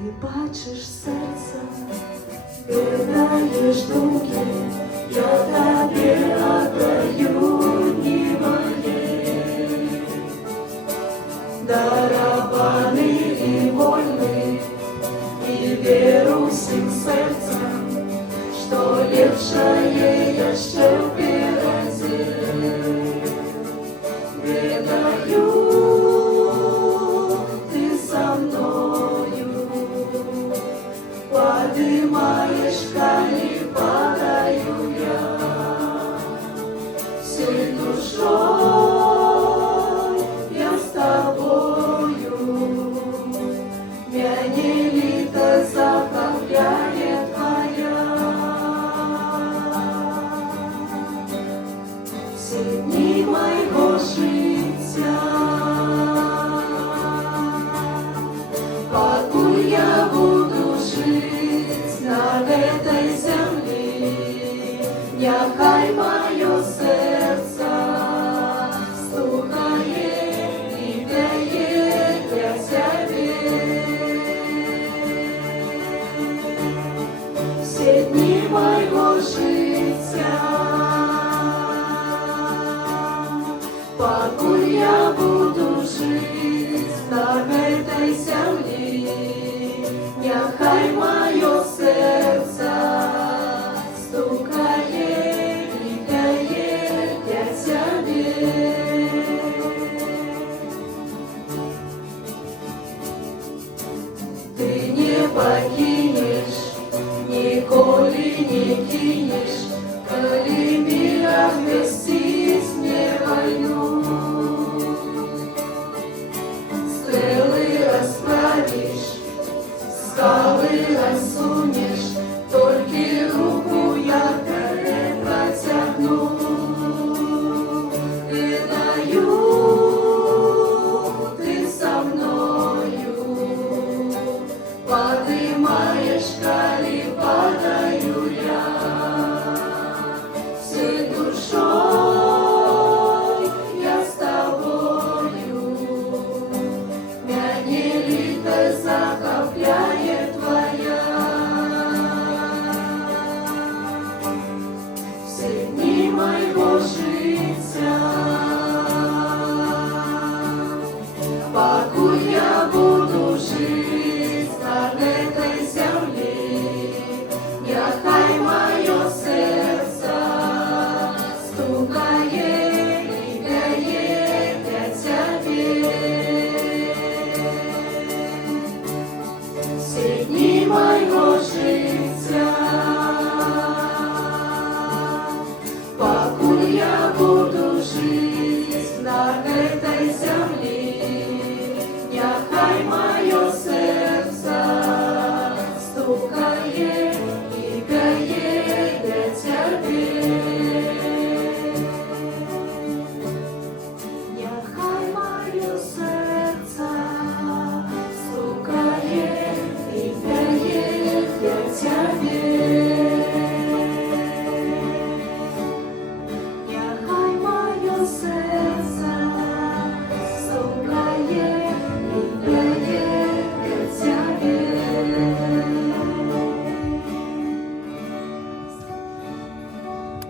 бачиш серце, передаєш думки, я тобі отдаю дні мої. Дарований і вольний, і веру всім серцем, що ліпшає я ще впереді. Передаю, ти со мною, поднимаешь, коли падаю я, всей душой я с тобою, меня лито захопляет твоя. Все дни моего життя, покуль я буду жить на этой земле, нехай мое сердце стукает и пеет для тебе. Все дни моего життя, покуль я буду жить на этой земле, нехай мое сердце стукает и пеет для тебе. Ты не покинешь, николи не кинешь, коли мира вместе с мне войну. Стрелы расправишь, скалы рассунешь, только руку я тебе протягну. Передаю, ты со мною, поднимаешь, коли падаю я, всей душой я с тобою, меня лито захопляет твоя. Все дни моего життя, покуль я буду жить